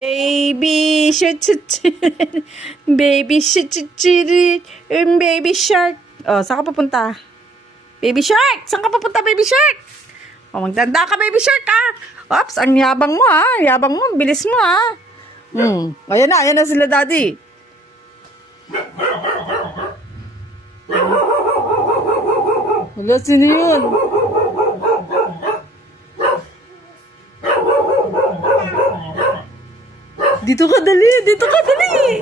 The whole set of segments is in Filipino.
Baby shark, baby shark, baby shark. Oh, saan ka pupunta? Baby shark, saan ka pupunta, baby shark? Oh, magdanda ka, baby shark, ah. Ops, ang yabang mo, ah. Yabang mo, bilis mo, ah. Ayan na sila, daddy. Wala, sino yun? Dito ka, dali. Dito ka, dali.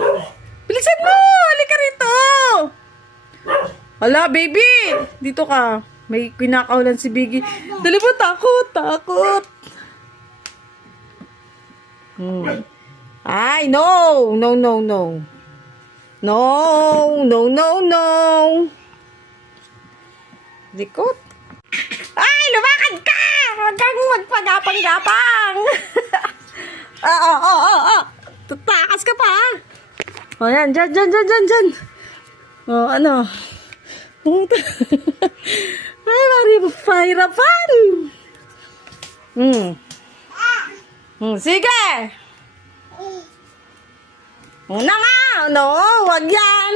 Bilisan mo. Halika rito. Hala, baby. Dito ka. May kinakawalan si Biggie. Dali mo, takot. Ay, no. No. Likot. Ay, lumakad ka. Huwag kang magpagapang-gapang. Tatakas ka pa, ha? O, yan. Dyan. O, ano? Ay, mari, pahirapan. Sige. Una nga. No, wag yan.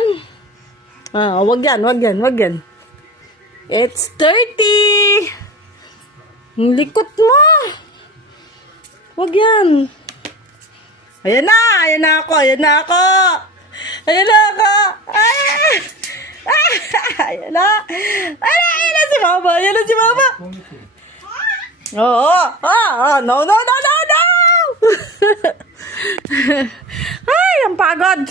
Wag yan. It's 30. Ang likot mo. Wag yan. Ayan na ako. Ayan na. Ayan na si Mama. Oo. No. Ay, ang pagod.